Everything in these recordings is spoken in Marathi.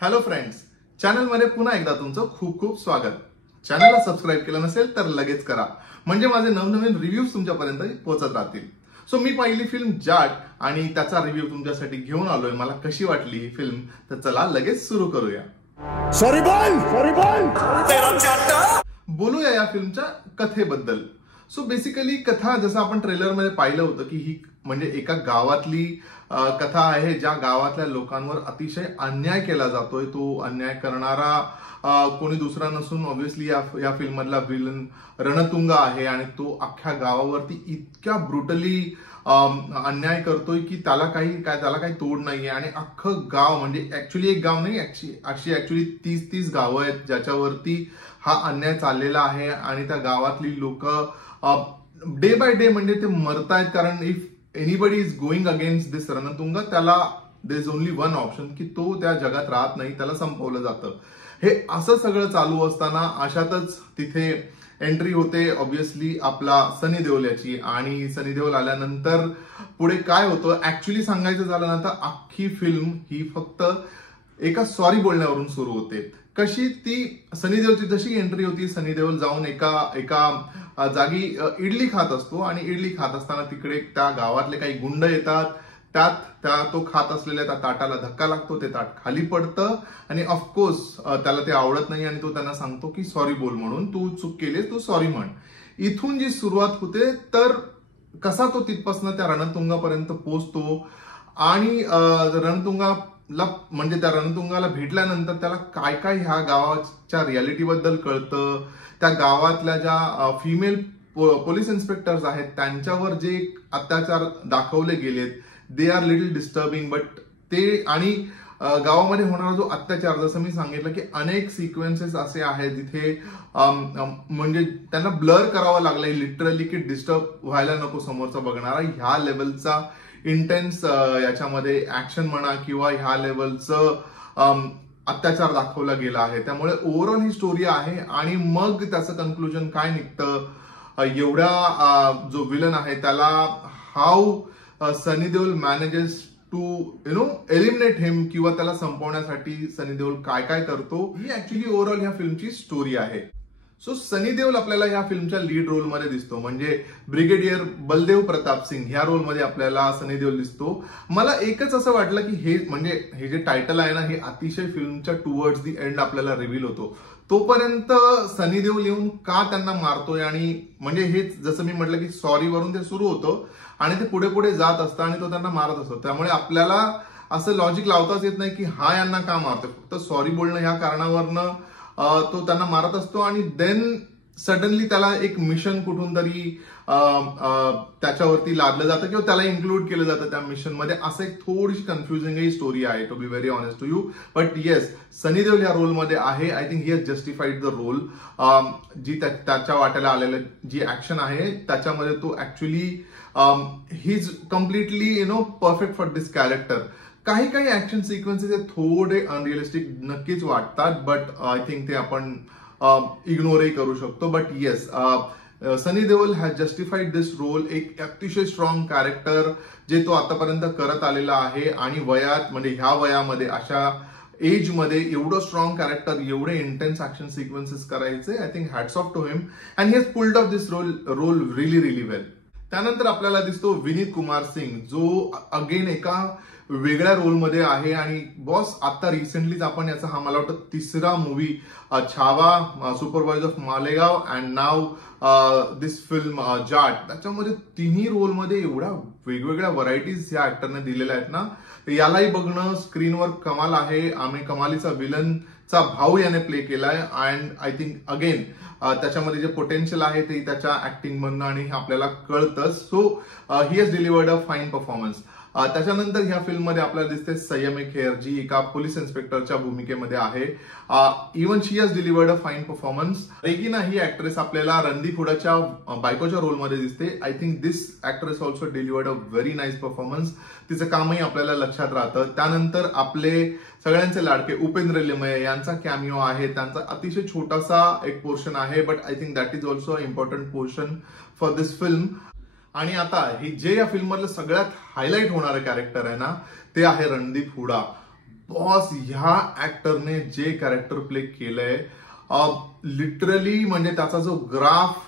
हॅलो फ्रेंड्स, चॅनलमध्ये पुन्हा एकदा तुमचं खूप खूप स्वागत. चॅनलला सबस्क्राईब केलं नसेल तर लगेच करा, म्हणजे माझे नवनवीन रिव्ह्यूज तुमच्यापर्यंत पोहोचत राहतील. सो मी पहिली फिल्म जाट आणि त्याचा रिव्ह्यू तुमच्यासाठी घेऊन आलोय. मला कशी वाटली ही फिल्म, तर चला लगेच सुरू करूया. सॉरी बोल बोलूया या फिल्मच्या कथेबद्दल. सो बेसिकली कथा जसं आपण ट्रेलरमध्ये पाहिलं होतं की ही म्हणजे एका गावातली कथा आहे, ज्या गावातल्या लोकांवर अतिशय अन्याय केला जातोय. तो अन्याय करणारा कोणी दुसरा नसून ऑब्व्हियसली या फिल्म मधला विलन रणतुंगा आहे आणि तो अख्ख्या गावावरती इतक्या ब्रुटली अन्याय करतोय की त्याला काही तोड नाहीये. आणि अख्खं गाव म्हणजे ऍक्च्युली एक गाव नाही, ऍक्च्युली 30 गावं आहेत ज्याच्यावरती हा अन्याय चाललेला आहे. आणि त्या गावातली लोक डे बाय डे म्हणजे ते मरतायत, कारण if anybody is going against this Ranatunga, त्याला there is only one option की तो त्या जगात राहत नाही, त्याला संपवलं जातं. हे असं सगळं चालू असताना अशातच तिथे एंट्री होते ऑब्व्हियसली आपला सनी देओल याची. आणि सनी देओल आल्यानंतर पुढे काय होतं ऍक्च्युली सांगायचं झालं ना, तर अख्खी फिल्म ही फक्त एका सॉरी बोलण्यावरून सुरू होते. कशी ती सनी देओलची जशी एंट्री होती, सनी देओल जाऊन एका जागी इडली खात असतो आणि इडली खात असताना तिकडे त्या गावातले काही गुंड येतात. तो खात असलेल्या त्या ताटाला धक्का लागतो, ते ताट खाली पडतं आणि ऑफकोर्स त्याला ते आवडत नाही आणि तो त्यांना सांगतो की सॉरी बोल म्हणून, तू चूक केलीस, तू सॉरी म्हण. इथून जी सुरुवात होते तर कसा तो तिथपासून त्या रणतुंगापर्यंत पोहोचतो आणि त्या रणतुंगाला भेटल्यानंतर त्याला काय काय ह्या गावाच्या रियालिटीबद्दल कळतं. त्या गावातल्या ज्या फिमेल पोलीस इन्स्पेक्टर्स आहेत त्यांच्यावर जे अत्याचार दाखवले गेलेत, they are little disturbing. But ते आणि गावामध्ये होणारा जो अत्याचार, जसं मी सांगितलं की अनेक सिक्वेन्सेस असे आहेत जिथे म्हणजे त्यांना ब्लर करावं लागलंय लिटरली की डिस्टर्ब व्हायला नको समोरचा बघणारा. ह्या लेवलचा इंटेन्स याच्यामध्ये ऍक्शन म्हणा किंवा ह्या लेवलचं अत्याचार दाखवला गेला आहे. त्यामुळे ओव्हरऑल ही स्टोरी आहे. आणि मग त्याचं कन्क्लुजन काय निघतं, एवढा जो विलन आहे त्याला how Sunny Deol manages to eliminate him किंवा त्याला संपवण्यासाठी सनी देओल काय काय करतो, ही ऍक्च्युली ओव्हरऑल ह्या फिल्मची स्टोरी आहे. सो सनी देओल आपल्याला ह्या फिल्मच्या लीड रोलमध्ये दिसतो, म्हणजे ब्रिगेडियर बलदेव प्रताप सिंग ह्या रोलमध्ये आपल्याला सनी देओल दिसतो. मला एकच असं वाटलं की हे जे टायटल आहे ना, हे अतिशय फिल्मच्या टुवर्ड्स दी एंड आपल्याला रिव्हील होतो. तोपर्यंत सनी देओल येऊन का त्यांना मारतोय, आणि म्हणजे हेच जसं मी म्हटलं की सॉरी वरून ते सुरू होतं आणि ते पुढे पुढे जात असतं आणि तो त्यांना मारत असतो. त्यामुळे आपल्याला असं लॉजिक लावताच येत नाही की हा यांना का मारतोय. फक्त सॉरी बोलणं ह्या कारणावरनं तो त्यांना मारत असतो आणि देन सडनली त्याला एक मिशन कुठून तरी त्याच्यावरती लादलं जातं किंवा त्याला इन्क्लूड केलं जातं त्या मिशन मध्ये. असं एक थोडीशी कन्फ्युजिंग ही स्टोरी आहे, to be very honest to you. But yes, Sunny Deol या रोलमध्ये आहे. I think he has justified the role. जी त्याच्या वाट्याला आलेलं जी ऍक्शन आहे त्याच्यामध्ये तो actually he is completely perfect for this character. काही ऍक्शन सिक्वेन्सेस हे थोडे अनरिअलिस्टिक नक्कीच वाटतात, बट आय थिंक ते आपण इग्नोरही करू शकतो. But yes, Sunny Deol has justified this role. एक अतिशय स्ट्रॉंग कॅरेक्टर जे तो आतापर्यंत करत आलेला आहे. आणि वयात म्हणजे ह्या वयामध्ये अशा एज मध्ये एवढं स्ट्रॉंग कॅरेक्टर, एवढे इंटेन्स ऍक्शन सिक्वेन्सेस करायचे, I think hats off to him and he has pulled off this role really well. त्यानंतर आपल्याला दिसतो विनीत कुमार सिंग, जो अगेन एका वेगळ्या रोलमध्ये आहे. आणि बॉस आता रिसेंटलीच आपण याचा हा मला वाटतं तिसरा movie Chhaava, superboys of Malegaon and नाव दिस फिल्म जाट, त्याच्यामध्ये तिन्ही रोलमध्ये एवढ्या वेगवेगळ्या व्हरायटीज या ऍक्टरने दिलेल्या आहेत ना, यालाही बघणं स्क्रीनवर कमाल आहे. आम्ही कमालीचा विलनचा भाऊ याने प्ले केलाय अँड आय थिंक अगेन त्याच्यामध्ये जे पोटेन्शियल आहे ते त्याच्या ऍक्टिंग मधनं आणि आपल्याला कळतं. So he has delivered a fine performance. त्याच्यानंतर ह्या फिल्ममध्ये आपल्याला दिसते सयमे खेर, जी एका पोलीस इन्स्पेक्टरच्या भूमिकेमध्ये आहे. Even she has delivered a fine performance. Regina he actress आपल्याला रणदीप हुडाच्या बायकोच्या रोलमध्ये दिसते. I think this actress also delivered a very nice performance. तिचं कामही आपल्याला लक्षात राहतं. त्यानंतर आपले सगळ्यांचे लाडके उपेंद्र लिमये यांचा कॅमिओ आहे. त्यांचा अतिशय छोटासा एक पोर्शन आहे, but I think that is also a important portion for this film. आणि आता हे जे या फिल्म मधलं सगळ्यात हायलाइट होणारं कॅरेक्टर आहे ना, ते आहे रणदीप हुडा. बॉस ह्या ऍक्टरने जे कॅरेक्टर प्ले केलंय लिटरली म्हणजे त्याचा जो ग्राफ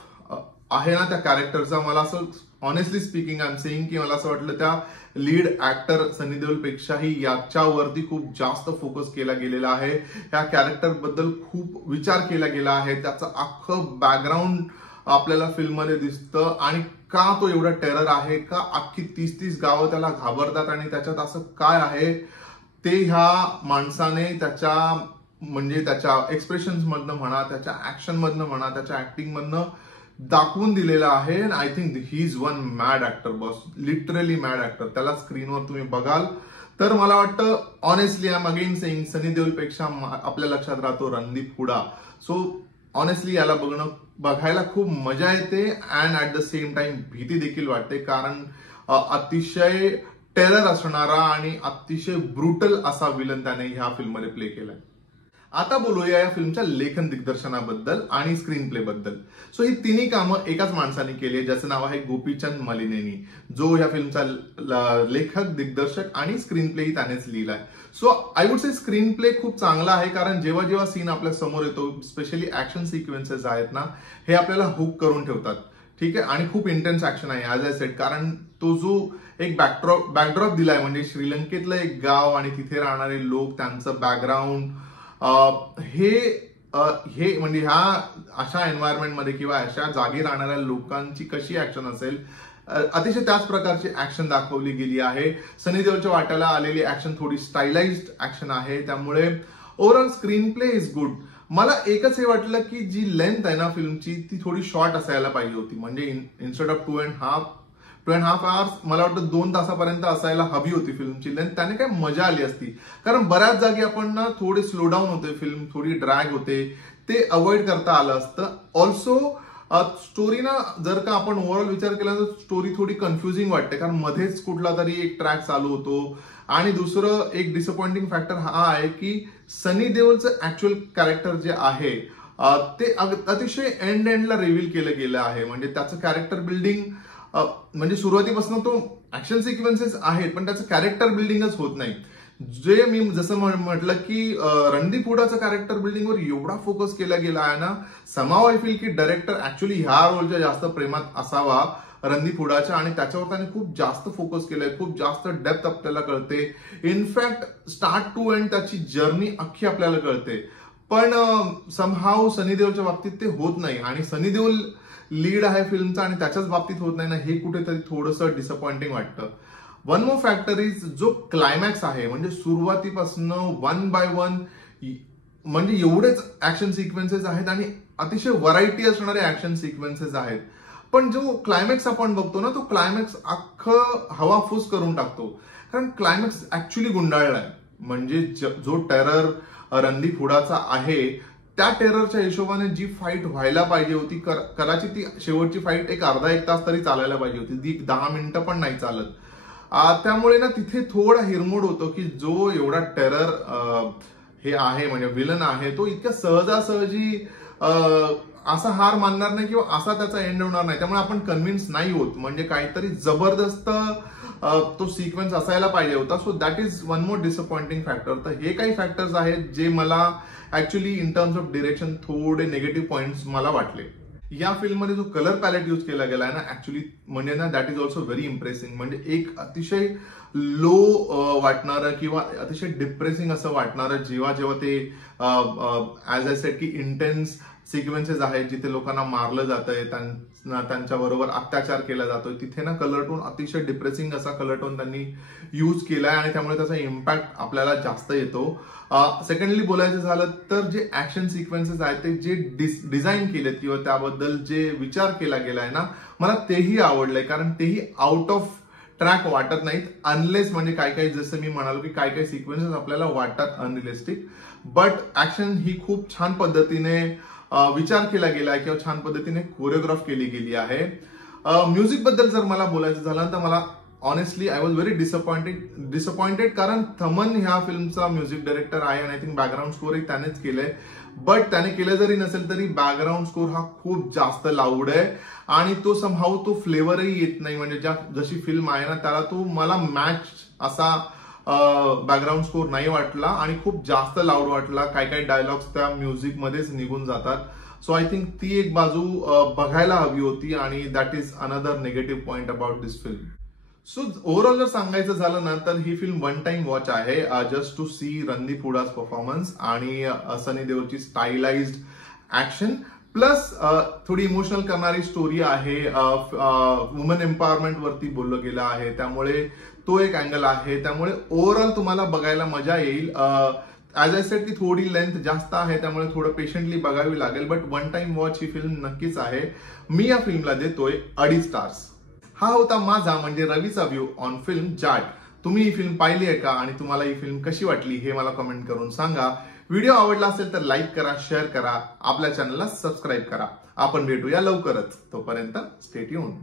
आहे ना त्या कॅरेक्टरचा, मला असं honestly speaking I am saying की मला असं वाटलं त्या लीड ऍक्टर सनी देओल पेक्षाही याच्यावरती खूप जास्त फोकस केला गेलेला आहे. या कॅरेक्टर बद्दल खूप विचार केला गेला आहे. त्याचं अख्खं बॅकग्राऊंड आपल्याला फिल्ममध्ये दिसतं आणि का तो एवढा टेरर आहे, का अख्खी 30-30 गावं त्याला घाबरतात आणि त्याच्यात असं काय आहे ते ह्या माणसाने त्याच्या एक्सप्रेशन्स मधनं म्हणा, त्याच्या ऍक्शन मधनं म्हणा, त्याच्या ऍक्टिंग मधनं दाखवून दिलेलं आहे. And I think he is one mad actor boss, literally mad actor. त्याला स्क्रीनवर तुम्ही बघाल तर मला वाटतं honestly I am again saying Sunny Deol पेक्षा आपल्या लक्षात राहतो रणदीप हुडा. सो ऑनेस्टली याला बघायला खूप मजा येते and at the same time भीती देखील वाटते, कारण अतिशय टेरर असणारा आणि अतिशय ब्रुटल असा विलन त्याने ह्या फिल्ममध्ये प्ले केलाय. आता बोलूया या फिल्मच्या लेखन दिग्दर्शनाबद्दल आणि स्क्रीन प्ले बद्दल. सो ही तिन्ही कामं एकाच माणसाने केली आहे, ज्याचं नाव आहे गोपीचंद मलिनेनी, जो या फिल्मचा लेखक, दिग्दर्शक आणि स्क्रीन प्लेही त्यानेच लिहिलाय. So I would say screenplay खूप चांगला आहे, कारण जेव्हा जेव्हा सीन आपल्या समोर येतो, स्पेशली ऍक्शन सिक्वेन्सेस आहेत ना, हे आपल्याला हुक करून ठेवतात. ठीक आहे, आणि खूप इंटेन्स ऍक्शन आहे ऍज आय सेड, कारण तो जो एक बॅकड्रॉप दिलाय म्हणजे श्रीलंकेतलं एक गाव आणि तिथे राहणारे लोक, त्यांचं बॅकग्राऊंड, हे म्हणजे ह्या अशा एन्व्हायरमेंटमध्ये किंवा अशा जागी राहणाऱ्या लोकांची कशी ऍक्शन असेल, अतिशय त्याच प्रकारची ऍक्शन दाखवली गेली आहे. सनी देओलच्या वाट्याला आलेली ऍक्शन थोडी स्टायलाइज्ड ऍक्शन आहे, त्यामुळे overall screen play is good. मला एकच हे वाटलं की जी लेंथ आहे ना फिल्मची ती थोडी शॉर्ट असायला पाहिजे होती. म्हणजे इन्स्टेड ऑफ 2.5 आवर्स मला वाटतं 2 तासापर्यंत असायला हवी होती फिल्मची लेंथ. त्याने काय मजा आली असती, कारण बऱ्याच जागी आपण ना थोडे स्लो डाऊन होते, फिल्म थोडी ड्रॅग होते, ते अवॉइड करता आलं असतं. ऑल्सो स्टोरी ना जर का आपण ओव्हरऑल विचार केला तर स्टोरी थोडी कन्फ्युजिंग वाटते, कारण मध्येच कुठला तरी एक ट्रॅक चालू होतो. आणि दुसरं एक डिसअपॉइंटिंग फॅक्टर हा आहे की सनी देओलचं ऍक्च्युअल कॅरेक्टर जे आहे ते अतिशय एंडला रिव्हील केलं गेलं आहे. म्हणजे त्याचं कॅरेक्टर बिल्डिंग म्हणजे सुरुवातीपासून तो ऍक्शन सिक्वेन्सेस आहेत, पण त्याचं कॅरेक्टर बिल्डिंगच होत नाही. जे मी जसं म्हटलं की रणदीप हुडाचं कॅरेक्टर बिल्डिंगवर एवढा फोकस केला गेला आहे ना, समाव आय फील की डायरेक्टर ऍक्च्युली ह्या रोलच्या जास्त प्रेमात असावा रणदीप हुडाच्या, आणि त्याच्यावर त्याने खूप जास्त फोकस केलाय, खूप जास्त डेप्थ आपल्याला कळते. इनफॅक्ट स्टार्ट टू एंड त्याची जर्नी अख्खी आपल्याला कळते. पण समहाव सनी देओलच्या बाबतीत ते होत नाही, आणि सनी देओल लीड आहे फिल्मचा आणि त्याच्याच बाबतीत होत नाही ना, हे कुठेतरी थोडंसं डिसअपॉइंटिंग वाटतं. वन मोर फॅक्टर इज जो क्लायमॅक्स आहे, म्हणजे सुरुवातीपासून 1 by 1 म्हणजे एवढेच ऍक्शन सिक्वेन्सेस आहेत आणि अतिशय व्हरायटी असणारे ऍक्शन सिक्वेन्सेस आहेत. पण जो क्लायमॅक्स आपण बघतो ना, तो क्लायमॅक्स अख्खं हवाफूस करून टाकतो, कारण क्लायमॅक्स ऍक्च्युली गुंडाळलाय. म्हणजे जो टेरर रणदीप हुडाचा आहे त्या टेररच्या हिशोबाने जी फाईट व्हायला पाहिजे होती, कदाचित ती शेवटची फाईट एक अर्धा-1 तास तरी चालायला पाहिजे होती, ती 10 मिनिटं पण नाही चालत. त्यामुळे ना तिथे थोडा हिरमोड होतो की जो एवढा टेरर हे आहे म्हणजे विलन आहे, तो इतक्या सहजासहजी असा हार मानणार नाही किंवा असा त्याचा एंड होणार नाही. त्यामुळे आपण कन्व्हिन्स नाही होत, म्हणजे काहीतरी जबरदस्त तो सिक्वेन्स असायला पाहिजे होता. So that is one more disappointing factor. तर हे काही फॅक्टर्स आहेत जे मला actually in terms of direction थोडे निगेटिव्ह पॉइंट्स मला वाटले. या फिल्ममध्ये जो कलर पॅलेट यूज केला गेला आहे ना, ऍक्च्युली म्हणजे ना that is also very impressing. म्हणजे एक अतिशय लो वाटणारं किंवा अतिशय डिप्रेसिंग असं वाटणारं जेव्हा जेव्हा ते ऍज आय सेड की इंटेन्स सिक्वेन्सेस आहेत जिथे लोकांना मारलं जातंय, त्यांच्याबरोबर अत्याचार केला जातोय, तिथे ना कलर टोन अतिशय डिप्रेसिंग असा कलर टोन त्यांनी यूज केलाय आणि त्यामुळे त्याचा इम्पॅक्ट आपल्याला जास्त येतो. सेकंडली बोलायचं झालं तर जे ऍक्शन सिक्वेन्सेस आहेत ते जे डिझाईन केलेत किंवा त्याबद्दल जे विचार केला गेलाय ना, मला तेही आवडलंय, कारण तेही आउट ऑफ ट्रॅक वाटत नाहीत. अनलेस म्हणजे काय काय जसं मी म्हणालो की काय काय सिक्वेन्सेस आपल्याला वाटतात अनरिअलिस्टिक, बट ऍक्शन ही खूप छान पद्धतीने विचार केला गेला आहे किंवा छान पद्धतीने कोरिओग्राफ केली गेली आहे. म्युझिक बद्दल जर मला बोलायचं झालं तर मला honestly I was very disappointed, कारण थमन ह्या फिल्मचा म्युझिक डायरेक्टर आहे आणि आय थिंक बॅकग्राऊंड स्कोर एक त्यानेच केलंय. बट त्याने केलं जरी नसेल तरी बॅकग्राऊंड स्कोर हा खूप जास्त लाऊड आहे आणि तो समहाऊ तो फ्लेवरही येत नाही. म्हणजे जशी फिल्म आहे ना त्याला तो मला मॅच असा बॅकग्राऊंड स्कोर नाही वाटला आणि खूप जास्त लाऊड वाटला. काही डायलॉग्स त्या म्युझिक मध्येच निघून जातात. सो आय थिंक ती एक बाजू बघायला हवी होती आणि that is another negative point about this film. So overall जर सांगायचं झालं ना तर ही फिल्म वन टाइम वॉच आहे, just to see Randeep Hooda's performance आणि सनी देओलची स्टाईलाइज्ड ऍक्शन प्लस थोडी इमोशनल करणारी स्टोरी आहे. वुमन एम्पॉवरमेंट वरती बोललं गेलं आहे, त्यामुळे तो एक अँगल आहे. त्यामुळे ओव्हरऑल तुम्हाला बघायला मजा येईल. ऍज आय सेड की थोडी लेंथ जास्त आहे, त्यामुळे थोडं पेशंटली बघावी लागेल. But one time watch he film नक्कीच आहे. मी या फिल्मला देतोय 2.5 स्टार्स. हा होता माझा म्हणजे रवीचा व्ह्यू ऑन फिल्म जाट. तुम्ही ही फिल्म पाहिली आहे का आणि तुम्हाला ही फिल्म कशी वाटली हे मला कमेंट करून सांगा. व्हिडिओ आवडला असेल तर लाईक करा, शेअर करा, आपल्या चॅनलला सबस्क्राईब करा. आपण भेटूया लवकरच. तोपर्यंत स्टे ट्यून्ड.